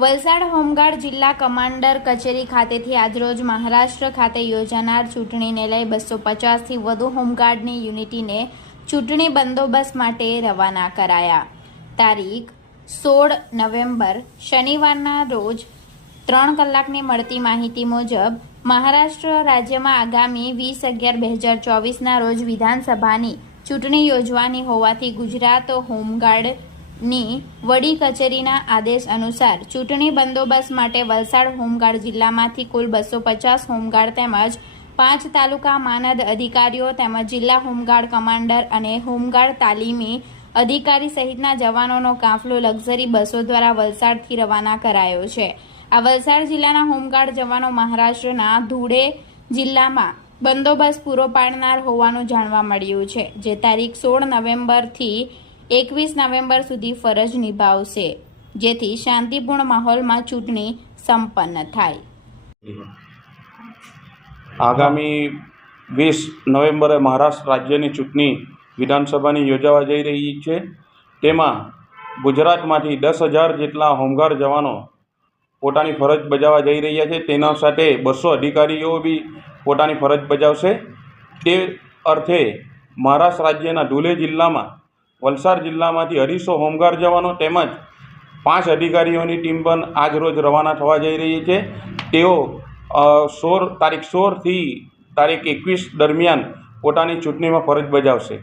Valsad home guard જિલ્લા commander કચેરી ખાતેથી આજરોજ મહારાષ્ટ્ર ખાતે યોજાનાર ચૂંટણીને લઈ 250થી વધુ હોમગાર્ડની યુનિટને ચૂંટણી બંદોબસ્ત માટે રવાના કરાયા. તારીખ 16 નવેમ્બર શનિવારના રોજ 3 કલાકની મળતી માહિતી મુજબ મહારાષ્ટ્ર રાજ્યમાં આગામી 20/11/2024ના રોજ વિધાનસભાની ચૂંટણી યોજવાની હોવાથી ગુજરાત હોમગાર્ડની વડી કચેરીના આદેશ અનુસાર ચૂંટણી બંદોબસ્ત માટે વલસાડ હોમગાર્ડ જિલ્લામાંથી કુલ 250 હોમગાર્ડ તેમજ 5 તાલુકા માનદ અધિકારીઓ તેમજ જિલ્લા હોમગાર્ડ કમાન્ડર અને હોમગાર્ડ તાલીમી અધિકારી સહિતના જવાનોનો કાફલો લક્ઝરી બસો દ્વારા વલસાડથી રવાના કરાયો છે. આ વલસાડ જિલ્લાના હોમગાર્ડ જવાનો મહારાષ્ટ્રના ધુળે જિલ્લામાં બંદોબસ્ત પૂરો પાડનાર હોવાનું જાણવા મળ્યું છે, જે તારીખ 16 નવેમ્બરથી 21 નવેમ્બર સુધી ફરજ નિભાવશે, જેથી શાંતિપૂર્ણ માહોલમાં ચૂંટણી સંપન્ન થાય. આગામી 20 નવેમ્બરે મહારાષ્ટ્ર રાજ્યની ચૂંટણી વિધાનસભાની યોજાવા જઈ રહી છે. તેમાં ગુજરાતમાંથી 10,000 જેટલા હોમગાર્ડ જવાનો પોતાની ફરજ બજાવવા જઈ રહ્યા છે. તેના સાથે 200 અધિકારીઓ બી પોતાની ફરજ બજાવશે. તે અર્થે મહારાષ્ટ્ર રાજ્યના ધુલે જિલ્લામાં વલસાડ જિલ્લામાંથી 250 હોમગાર્ડ જવાનો તેમજ 5 અધિકારીઓની ટીમ પણ આજ રોજ રવાના થવા જઈ રહી છે. તેઓ તારીખ 16થી તારીખ 21 દરમિયાન પોતાની ચૂંટણીમાં ફરજ બજાવશે.